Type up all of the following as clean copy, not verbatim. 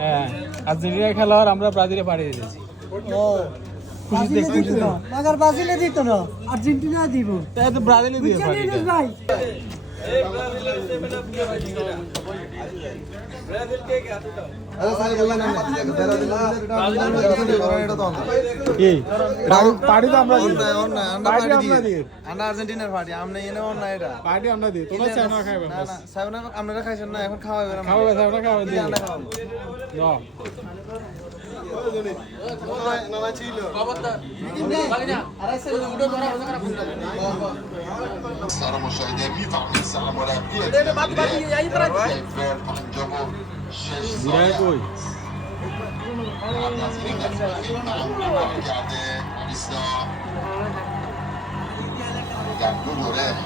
হ্যাঁ আর্জেন্টিনা খেলোয়াড় আমরা ব্রাজিলে পাঠিয়ে দিয়েছি। ও মাগার ব্রাজিলে দিত না, আর্জেন্টিনা দিব। তাই তো ব্রাজিলে দিয়ে পাঠিয়ে দেয়। ভাই কি পার্টি তো আমরা দিই, আর্জেন্টিনার পার্টি আমরা এনে অন্য এটা পার্টি আমরা দিই, তোমরা চানা খাইবে না না সাহেব আপনারা খাইছেন না, এখন খাওয়াবেন খাওয়াবে আমরা খাওয়াবে দিই যাও। صار مشاهدين طعم السلام ولا বুড়াই কই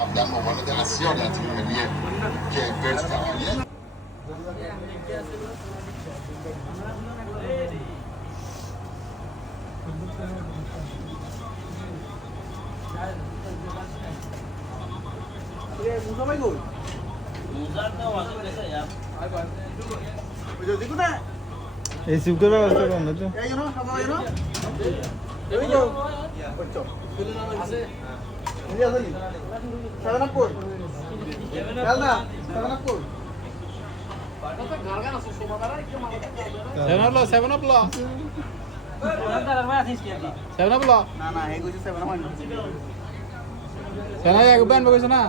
abbiamo una delegazione che è per Italia. এই সিউটের ব্যবস্থা করুন তো। সেভেন আপ ল সেনা এক ব্যান্ড বকেছে না।